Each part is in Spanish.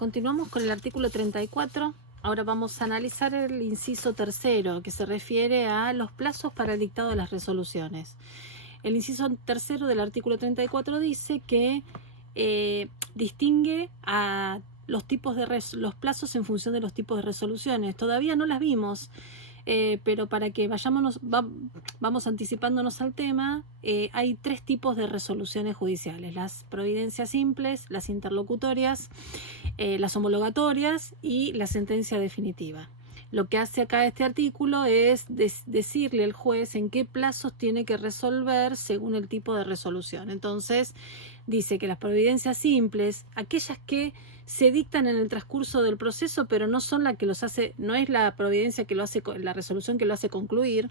Continuamos con el artículo 34. Ahora vamos a analizar el inciso tercero, que se refiere a los plazos para el dictado de las resoluciones. El inciso tercero del artículo 34 dice que distingue a los tipos de los plazos en función de los tipos de resoluciones. Todavía no las vimos, pero para que vamos anticipándonos al tema, hay tres tipos de resoluciones judiciales: las providencias simples, las interlocutorias, las homologatorias y la sentencia definitiva. Lo que hace acá este artículo es decirle al juez en qué plazos tiene que resolver según el tipo de resolución. Entonces dice que las providencias simples, aquellas que se dictan en el transcurso del proceso, pero no son la que los hace, no es la providencia que lo hace, la resolución que lo hace concluir,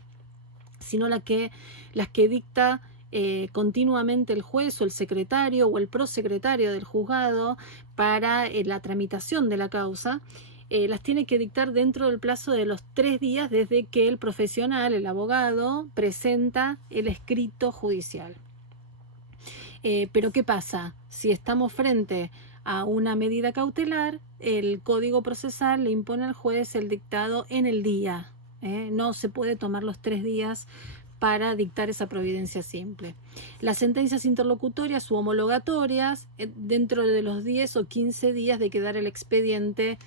sino las que dicta continuamente el juez o el secretario o el prosecretario del juzgado para la tramitación de la causa. Las tiene que dictar dentro del plazo de los 3 días desde que el profesional, el abogado, presenta el escrito judicial. Pero ¿qué pasa? Si estamos frente a una medida cautelar, el Código Procesal le impone al juez el dictado en el día. No se puede tomar los 3 días para dictar esa providencia simple. Las sentencias interlocutorias u homologatorias, dentro de los 10 o 15 días de quedar el expediente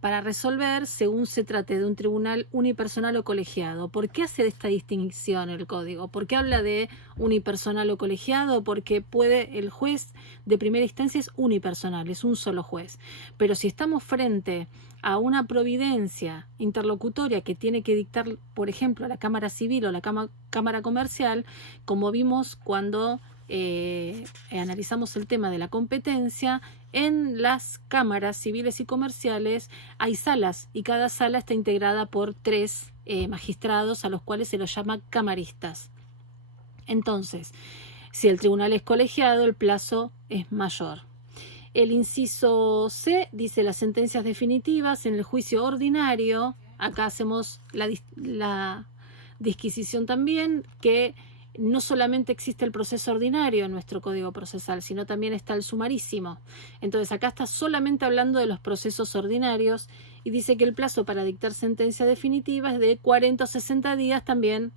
para resolver, según se trate de un tribunal unipersonal o colegiado. ¿Por qué hace esta distinción el código? ¿Por qué habla de unipersonal o colegiado? Porque el juez de primera instancia es unipersonal, es un solo juez. Pero si estamos frente a una providencia interlocutoria que tiene que dictar, por ejemplo, la Cámara Civil o la Cámara Comercial, como vimos cuando analizamos el tema de la competencia, en las cámaras civiles y comerciales hay salas y cada sala está integrada por 3 magistrados a los cuales se los llama camaristas. Entonces, si el tribunal es colegiado, el plazo es mayor. El inciso C dice las sentencias definitivas en el juicio ordinario. Acá hacemos la disquisición también, que no solamente existe el proceso ordinario en nuestro Código Procesal, sino también está el sumarísimo. Entonces acá está solamente hablando de los procesos ordinarios y dice que el plazo para dictar sentencia definitiva es de 40 o 60 días también,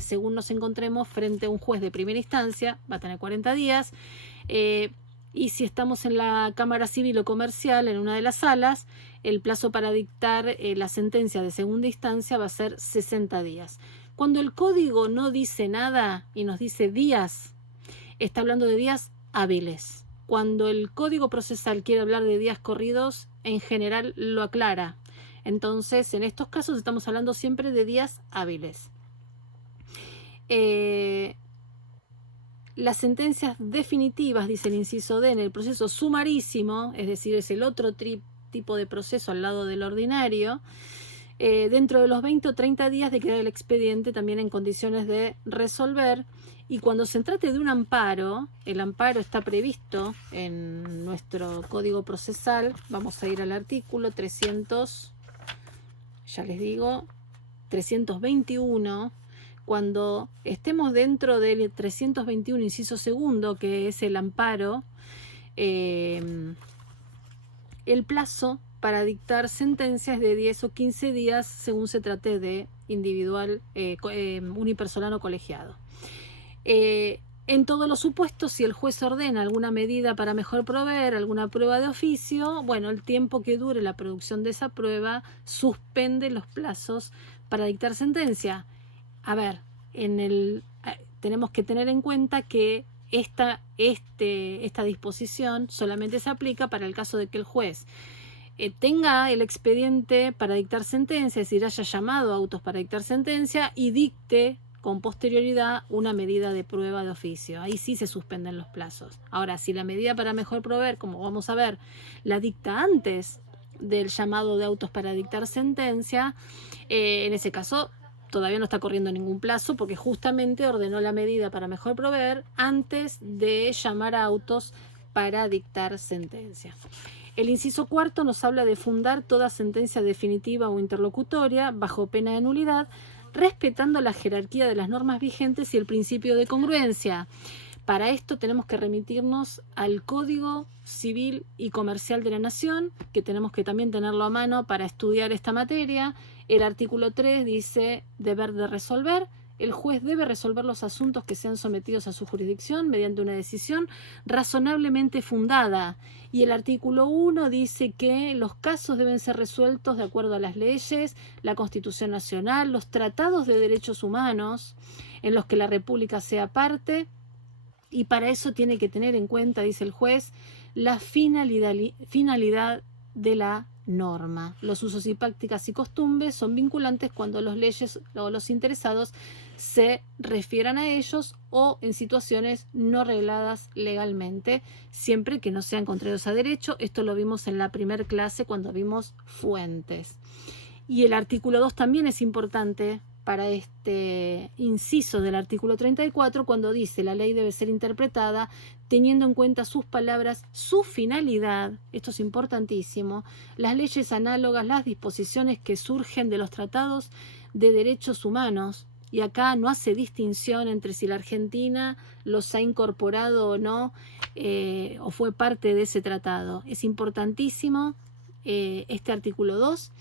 según nos encontremos frente a un juez de primera instancia, va a tener 40 días. Y si estamos en la Cámara Civil o Comercial, en una de las salas, el plazo para dictar la sentencia de segunda instancia va a ser 60 días. Cuando el código no dice nada y nos dice días, está hablando de días hábiles. Cuando el Código Procesal quiere hablar de días corridos, en general lo aclara. Entonces, en estos casos estamos hablando siempre de días hábiles. Las sentencias definitivas, dice el inciso D, en el proceso sumarísimo, es decir, es el otro tipo de proceso al lado del ordinario, dentro de los 20 o 30 días de quedar el expediente también en condiciones de resolver. Y cuando se trate de un amparo, el amparo está previsto en nuestro Código Procesal. Vamos a ir al artículo 300, ya les digo, 321. Cuando estemos dentro del 321 inciso segundo, que es el amparo, el plazo para dictar sentencias de 10 o 15 días según se trate de individual, unipersonal o colegiado. En todos los supuestos, si el juez ordena alguna medida para mejor proveer alguna prueba de oficio, bueno, el tiempo que dure la producción de esa prueba suspende los plazos para dictar sentencia. A ver, tenemos que tener en cuenta que esta disposición solamente se aplica para el caso de que el juez tenga el expediente para dictar sentencia, es decir, haya llamado a autos para dictar sentencia y dicte con posterioridad una medida de prueba de oficio. Ahí sí se suspenden los plazos. Ahora, si la medida para mejor proveer, como vamos a ver, la dicta antes del llamado de autos para dictar sentencia, en ese caso todavía no está corriendo ningún plazo porque justamente ordenó la medida para mejor proveer antes de llamar a autos para dictar sentencia. El inciso cuarto nos habla de fundar toda sentencia definitiva o interlocutoria bajo pena de nulidad, respetando la jerarquía de las normas vigentes y el principio de congruencia. Para esto tenemos que remitirnos al Código Civil y Comercial de la Nación, que tenemos que también tenerlo a mano para estudiar esta materia. El artículo 3 dice deber de resolver. El juez debe resolver los asuntos que sean sometidos a su jurisdicción mediante una decisión razonablemente fundada. Y el artículo 1 dice que los casos deben ser resueltos de acuerdo a las leyes, la Constitución Nacional, los tratados de derechos humanos en los que la República sea parte, y para eso tiene que tener en cuenta, dice el juez, la finalidad de la norma. Los usos y prácticas y costumbres son vinculantes cuando las leyes o los interesados se refieran a ellos o en situaciones no regladas legalmente, siempre que no sean contrarios a derecho. Esto lo vimos en la primera clase cuando vimos fuentes. Y el artículo 2 también es importante para este inciso del artículo 34, cuando dice la ley debe ser interpretada teniendo en cuenta sus palabras, su finalidad, esto es importantísimo, las leyes análogas, las disposiciones que surgen de los tratados de derechos humanos, y acá no hace distinción entre si la Argentina los ha incorporado o no, o fue parte de ese tratado. Es importantísimo este artículo 2,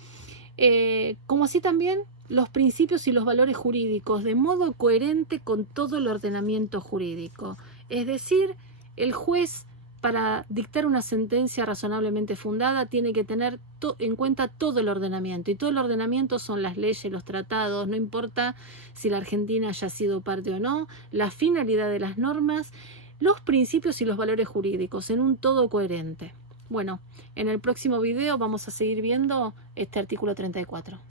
como así también los principios y los valores jurídicos de modo coherente con todo el ordenamiento jurídico. Es decir, el juez, para dictar una sentencia razonablemente fundada, tiene que tener en cuenta todo el ordenamiento. Y todo el ordenamiento son las leyes, los tratados, no importa si la Argentina haya sido parte o no, la finalidad de las normas, los principios y los valores jurídicos, en un todo coherente. Bueno, en el próximo video vamos a seguir viendo este artículo 34.